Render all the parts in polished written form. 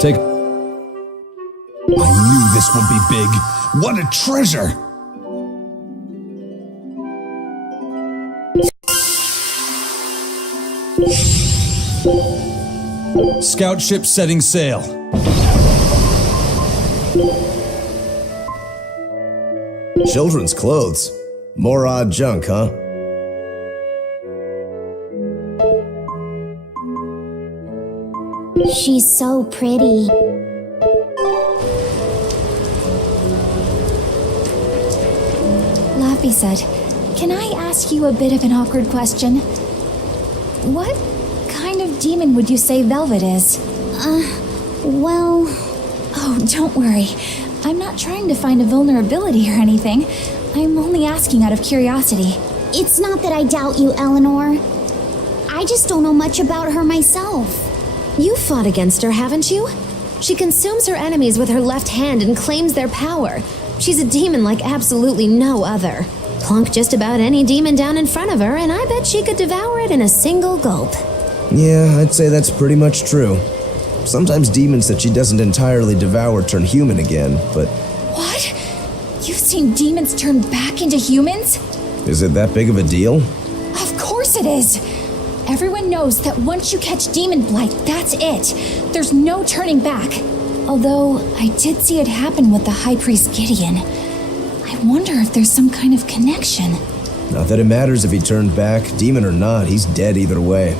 Take... I knew this would be big. What a treasure! Scout ship setting sail. Children's clothes. More odd junk, huh? She's so pretty. Laffy said, "Can I ask you a bit of an awkward question? What kind of demon would you say Velvet is?" Well... Oh, don't worry. I'm not trying to find a vulnerability or anything. I'm only asking out of curiosity. It's not that I doubt you, Eleanor. I just don't know much about her myself. You fought against her, haven't you? She consumes her enemies with her left hand and claims their power. She's a demon like absolutely no other. Plunk just about any demon down in front of her, and I bet she could devour it in a single gulp. Yeah, I'd say that's pretty much true. Sometimes demons that she doesn't entirely devour turn human again, but... What? You've seen demons turn back into humans? Is it that big of a deal? Of course it is! Everyone knows that once you catch demon blight, that's it. There's no turning back. Although, I did see it happen with the High Priest Gideon. I wonder if there's some kind of connection. Not that it matters if he turned back, demon or not, he's dead either way.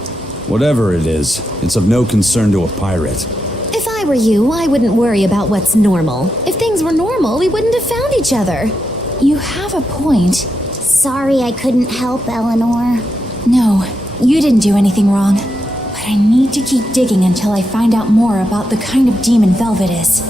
Whatever it is, it's of no concern to a pirate. If I were you, I wouldn't worry about what's normal. If things were normal, we wouldn't have found each other. You have a point. Sorry I couldn't help, Eleanor. No, you didn't do anything wrong. But I need to keep digging until I find out more about the kind of demon Velvet is.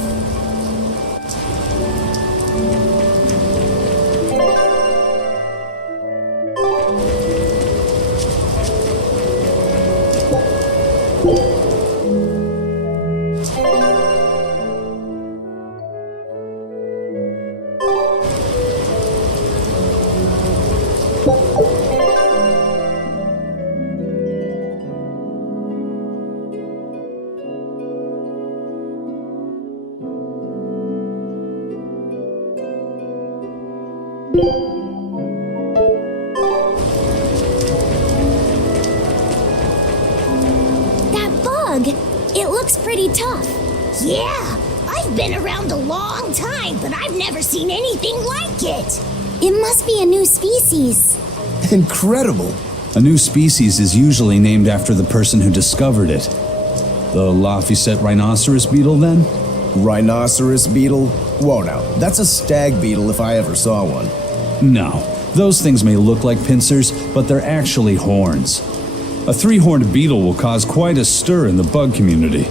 That bug, it looks pretty tough. Yeah, I've been around a long time, but I've never seen anything like it. It must be a new species. Incredible! A new species is usually named after the person who discovered it. The Laphicet rhinoceros beetle, then? Rhinoceros beetle? Whoa now, that's a stag beetle if I ever saw one. No. Those things may look like pincers, but they're actually horns. A three-horned beetle will cause quite a stir in the bug community.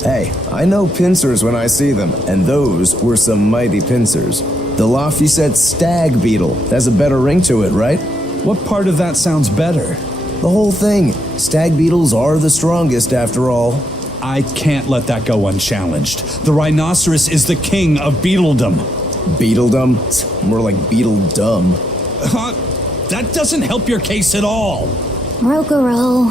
Hey, I know pincers when I see them, and those were some mighty pincers. The Laphicet stag beetle has a better ring to it, right? What part of that sounds better? The whole thing. Stag beetles are the strongest after all. I can't let that go unchallenged. The rhinoceros is the king of beetledom. Beetledom? More like beetle dumb. That doesn't help your case at all. Rokuro,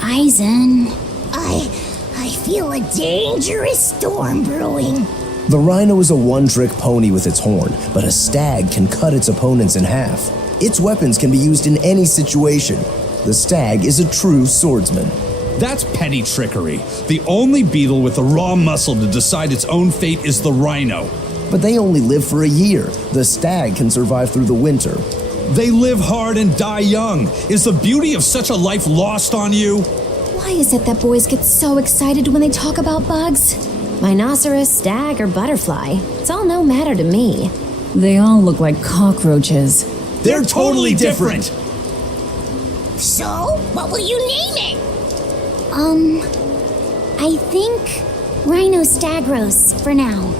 Aizen. I feel a dangerous storm brewing. The rhino is a one-trick pony with its horn, but a stag can cut its opponents in half. Its weapons can be used in any situation. The stag is a true swordsman. That's petty trickery. The only beetle with the raw muscle to decide its own fate is the rhino. But they only live for a year. The stag can survive through the winter. They live hard and die young. Is the beauty of such a life lost on you? Why is it that boys get so excited when they talk about bugs? Rhinoceros, stag, or butterfly. It's all no matter to me. They all look like cockroaches. They're totally different. So, what will you name it? I think Rhinostagros for now.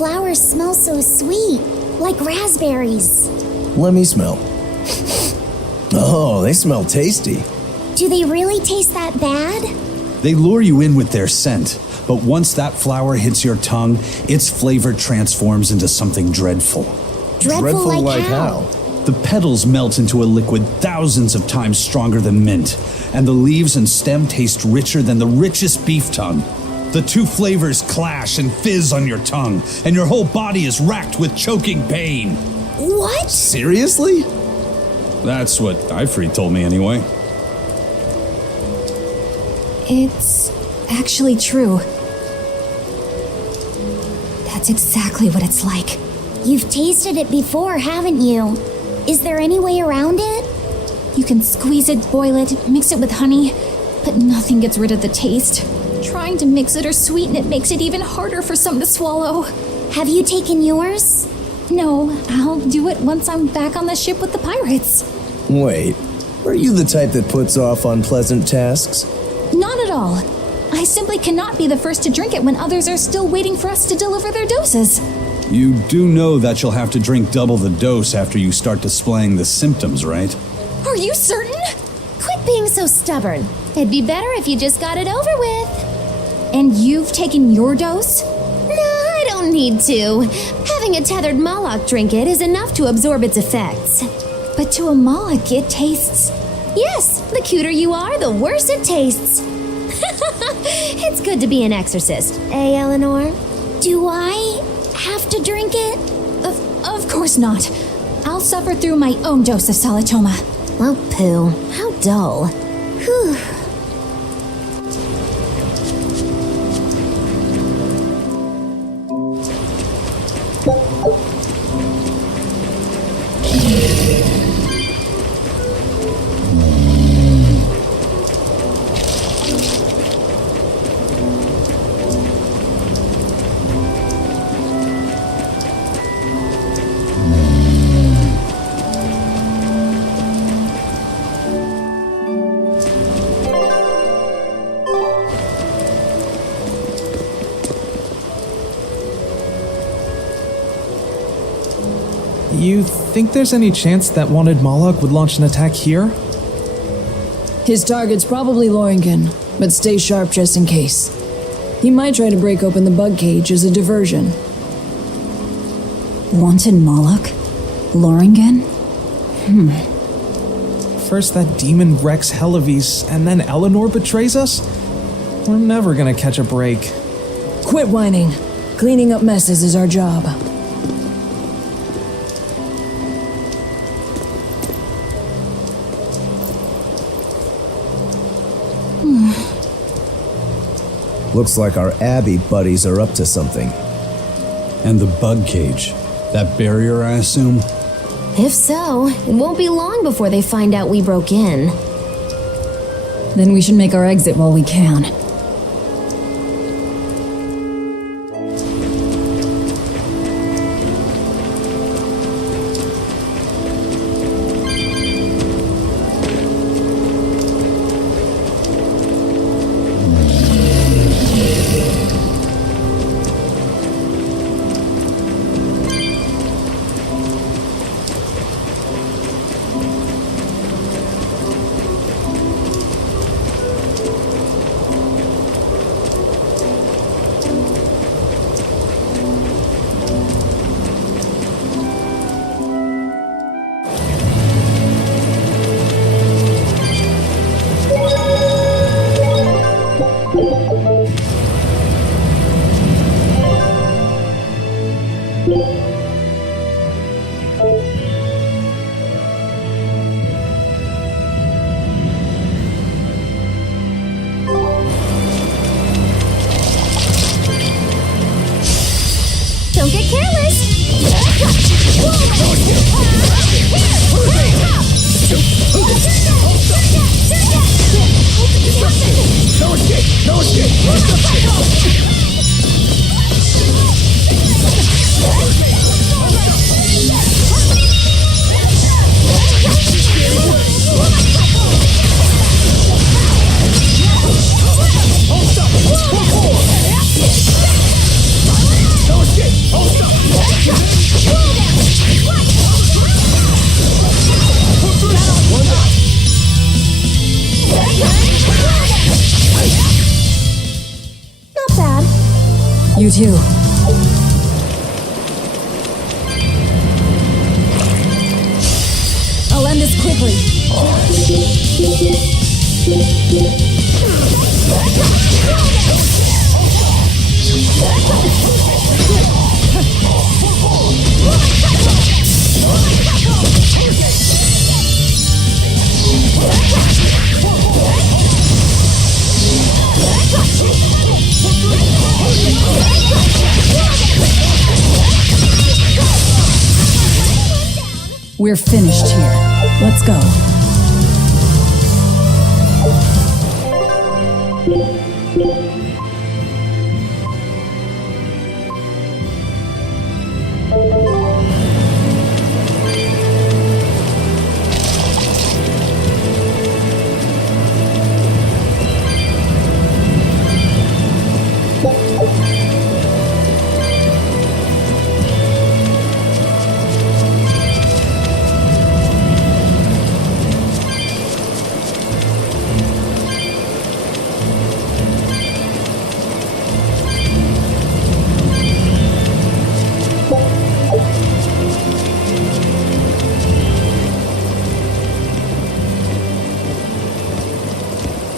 flowers smell so sweet, like raspberries. Let me smell. Oh, they smell tasty. Do they really taste that bad? They lure you in with their scent, but once that flower hits your tongue, its flavor transforms into something dreadful. Dreadful like how? The petals melt into a liquid thousands of times stronger than mint, and the leaves and stem taste richer than the richest beef tongue. The two flavors clash and fizz on your tongue, and your whole body is racked with choking pain. What? Seriously? That's what Ifrit told me anyway. It's actually true. That's exactly what it's like. You've tasted it before, haven't you? Is there any way around it? You can squeeze it, boil it, mix it with honey, but nothing gets rid of the taste. Trying to mix it or sweeten it makes it even harder for some to swallow. Have you taken yours? No, I'll do it once I'm back on the ship with the pirates. Wait, are you the type that puts off unpleasant tasks? Not at all. I simply cannot be the first to drink it when others are still waiting for us to deliver their doses. You do know that you'll have to drink double the dose after you start displaying the symptoms, right? Are you certain? Quit being so stubborn. It'd be better if you just got it over with. And you've taken your dose? No, I don't need to. Having a tethered Moloch drink it is enough to absorb its effects. But to a Moloch, it tastes... Yes, the cuter you are, the worse it tastes. It's good to be an exorcist, eh, Eleanor? Do I have to drink it? Of course not. I'll suffer through my own dose of Salatoma. Oh, pooh. How dull. Whew. You think there's any chance that wanted Moloch would launch an attack here? His target's probably Loringen, but stay sharp just in case. He might try to break open the bug cage as a diversion. Wanted Moloch? Loringen? First that demon Rex Helavis, and then Eleanor betrays us? We're never gonna catch a break. Quit whining. Cleaning up messes is our job. Looks like our Abbey buddies are up to something. And the bug cage. That barrier, I assume? If so, it won't be long before they find out we broke in. Then we should make our exit while we can. too. I'll end this quickly. We're finished here. Let's go.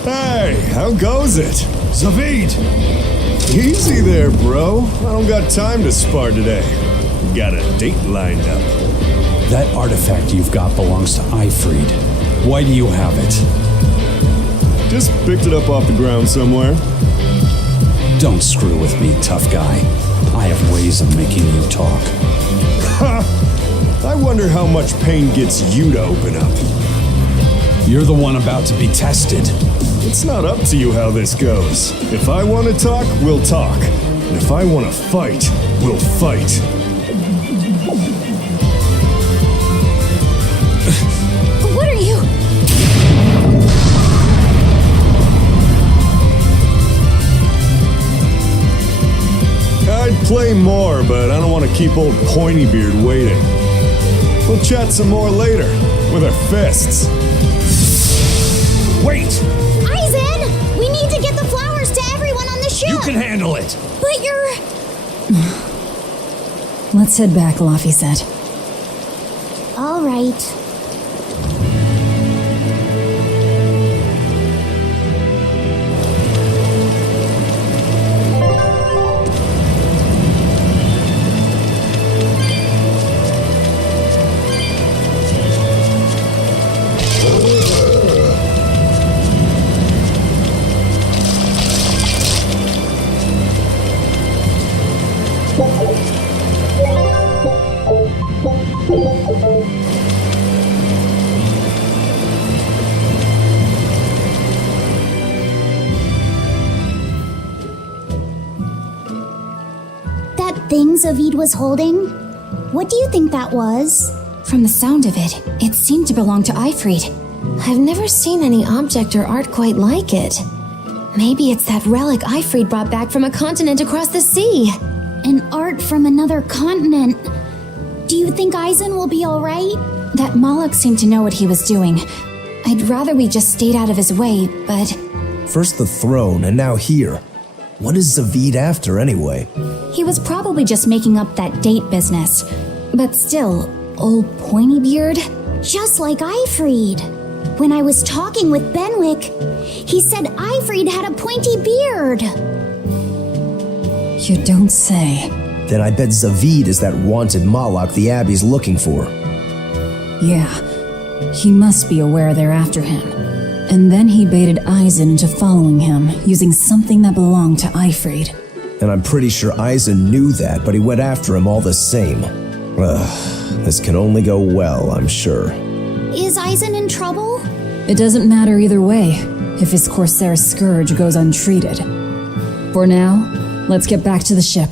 Hey, how goes it? Zavid! Easy there, bro. I don't got time to spar today. Got a date lined up. That artifact you've got belongs to Ifried. Why do you have it? Just picked it up off the ground somewhere. Don't screw with me, tough guy. I have ways of making you talk. Ha! I wonder how much pain gets you to open up. You're the one about to be tested. It's not up to you how this goes. If I want to talk, we'll talk. And if I want to fight, we'll fight. What are you? I'd play more, but I don't want to keep old Pointybeard waiting. We'll chat some more later, with our fists. Wait! Aizen! We need to get the flowers to everyone on the ship! You can handle it! But you're... Let's head back, Laffy said. All right. Thing Zavid was holding? What do you think that was? From the sound of it, it seemed to belong to Ifried. I've never seen any object or art quite like it. Maybe it's that relic Ifried brought back from a continent across the sea. An art from another continent. Do you think Aizen will be alright? That Moloch seemed to know what he was doing. I'd rather we just stayed out of his way, but... First the throne, and now here. What is Zavid after, anyway? He was probably just making up that date business. But still, old Pointybeard? Just like Ifried. When I was talking with Benwick, he said Ifried had a pointy beard. You don't say. Then I bet Zavid is that wanted Moloch the Abbey's looking for. Yeah. He must be aware they're after him. And then he baited Aizen into following him, using something that belonged to Ifried. And I'm pretty sure Aizen knew that, but he went after him all the same. Ugh, this can only go well, I'm sure. Is Aizen in trouble? It doesn't matter either way, if his Corsair scourge goes untreated. For now, let's get back to the ship.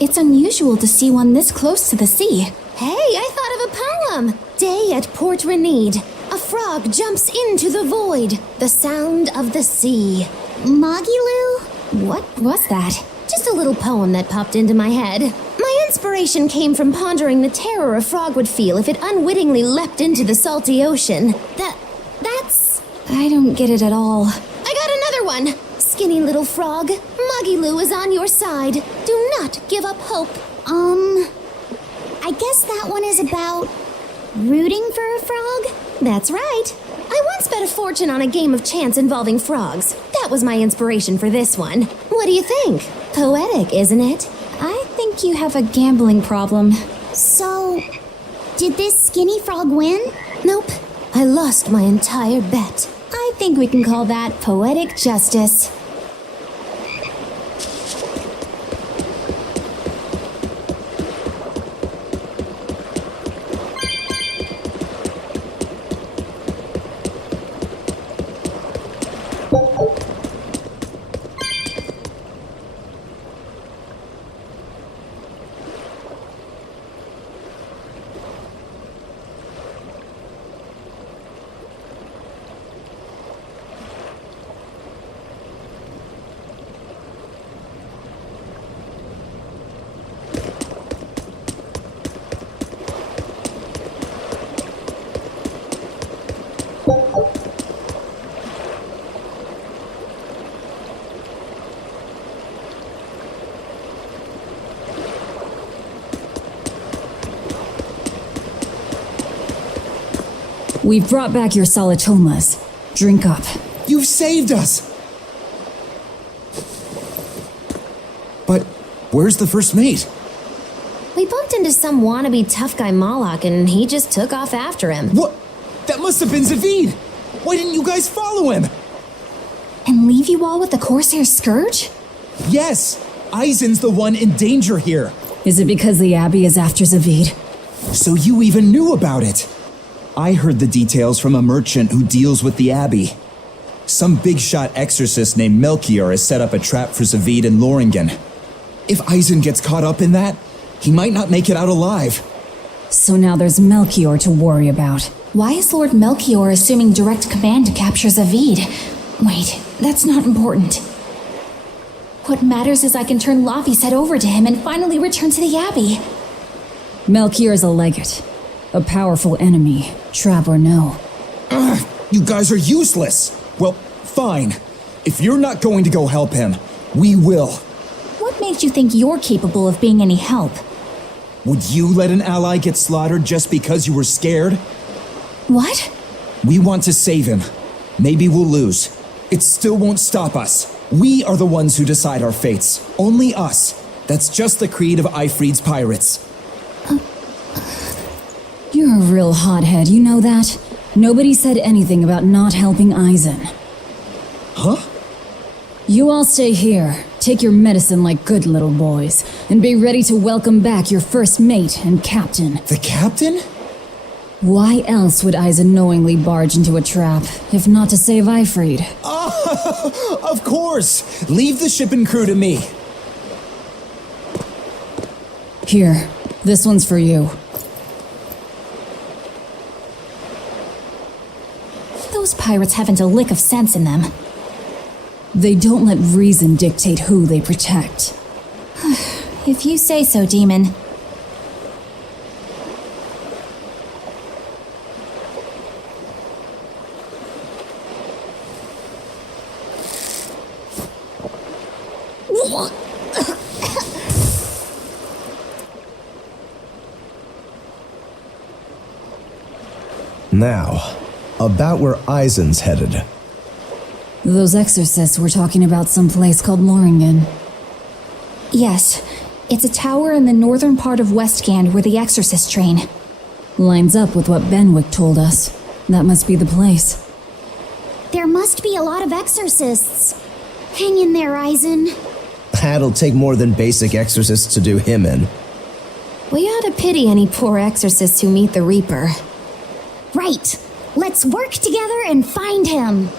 It's unusual to see one this close to the sea. Hey, I thought of a poem! Day at Port Renede. A frog jumps into the void, the sound of the sea. Magilu? What was that? Just a little poem that popped into my head. My inspiration came from pondering the terror a frog would feel if it unwittingly leapt into the salty ocean. That's... I don't get it at all. I got another one! Skinny little frog, Muggy-Loo is on your side. Do not give up hope. I guess that one is about rooting for a frog? That's right. I once bet a fortune on a game of chance involving frogs. That was my inspiration for this one. What do you think? Poetic, isn't it? I think you have a gambling problem. So, did this skinny frog win? Nope. I lost my entire bet. I think we can call that poetic justice. We've brought back your solitomas. Drink up. You've saved us! But where's the first mate? We bumped into some wannabe tough guy Moloch and he just took off after him. What? That must have been Zavid! Why didn't you guys follow him? And leave you all with the Corsair Scourge? Yes! Eisen's the one in danger here. Is it because the Abbey is after Zavid? So you even knew about it? I heard the details from a merchant who deals with the Abbey. Some big-shot exorcist named Melchior has set up a trap for Zavid and Loringen. If Eisen gets caught up in that, he might not make it out alive. So now there's Melchior to worry about. Why is Lord Melchior assuming direct command to capture Zavid? Wait, that's not important. What matters is I can turn Lavi's head over to him and finally return to the Abbey. Melchior is a legate. A powerful enemy, trap or no. Ugh, you guys are useless! Well, fine. If you're not going to go help him, we will. What made you think you're capable of being any help? Would you let an ally get slaughtered just because you were scared? What? We want to save him. Maybe we'll lose. It still won't stop us. We are the ones who decide our fates. Only us. That's just the creed of Eifried's pirates. You're a real hothead, you know that? Nobody said anything about not helping Eisen. Huh? You all stay here, take your medicine like good little boys, and be ready to welcome back your first mate and captain. The captain? Why else would Eisen knowingly barge into a trap, if not to save Eifried? Oh, of course! Leave the ship and crew to me. Here, this one's for you. Those pirates haven't a lick of sense in them. They don't let reason dictate who they protect. If you say so, Demon. Now, about where Eisen's headed. Those exorcists were talking about some place called Loringen. Yes, it's a tower in the northern part of Westgand where the exorcists train. Lines up with what Benwick told us. That must be the place. There must be a lot of exorcists. Hang in there, Eisen. That'll take more than basic exorcists to do him in. We ought to pity any poor exorcists who meet the Reaper. Right. Let's work together and find him.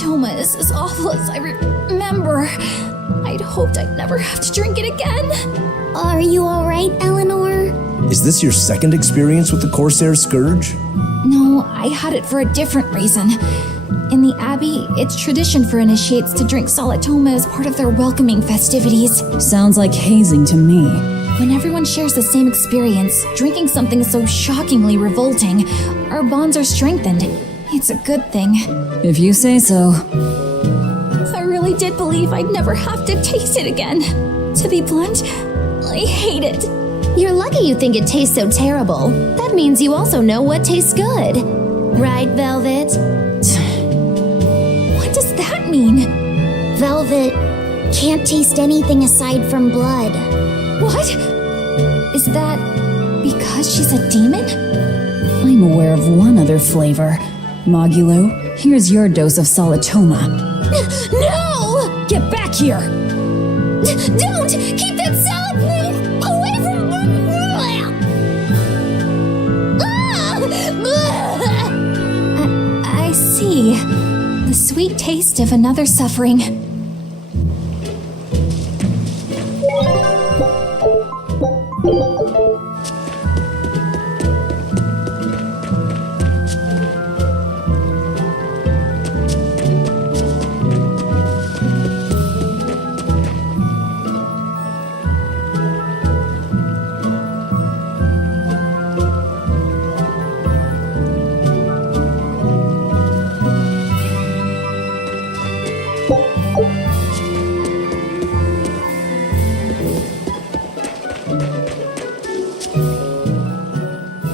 Solatoma is as awful as I remember. I'd hoped I'd never have to drink it again. Are you alright, Eleanor? Is this your second experience with the Corsair Scourge? No, I had it for a different reason. In the Abbey, it's tradition for initiates to drink Solatoma as part of their welcoming festivities. Sounds like hazing to me. When everyone shares the same experience, drinking something so shockingly revolting, our bonds are strengthened. It's a good thing. If you say so. I really did believe I'd never have to taste it again. To be blunt, I hate it. You're lucky you think it tastes so terrible. That means you also know what tastes good. Right, Velvet? What does that mean? Velvet can't taste anything aside from blood. What? Is that because she's a demon? I'm aware of one other flavor. Mogulo, here's your dose of Solatoma. No! Get back here! Don't! Keep that salad away from me! I see. The sweet taste of another suffering.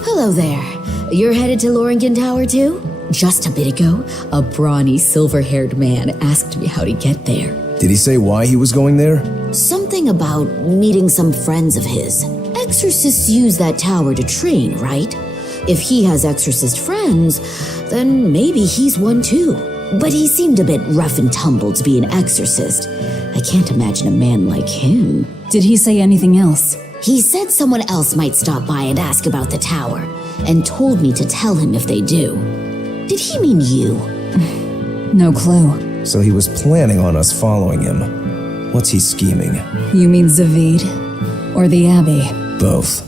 Hello there. You're headed to Loringen Tower too? Just a bit ago, a brawny, silver-haired man asked me how to get there. Did he say why he was going there? Something about meeting some friends of his. Exorcists use that tower to train, right? If he has exorcist friends, then maybe he's one too. But he seemed a bit rough and tumble to be an exorcist. I can't imagine a man like him. Did he say anything else? He said someone else might stop by and ask about the tower, and told me to tell him if they do. Did he mean you? No clue. So he was planning on us following him. What's he scheming? You mean Zavid? Or the Abbey? Both.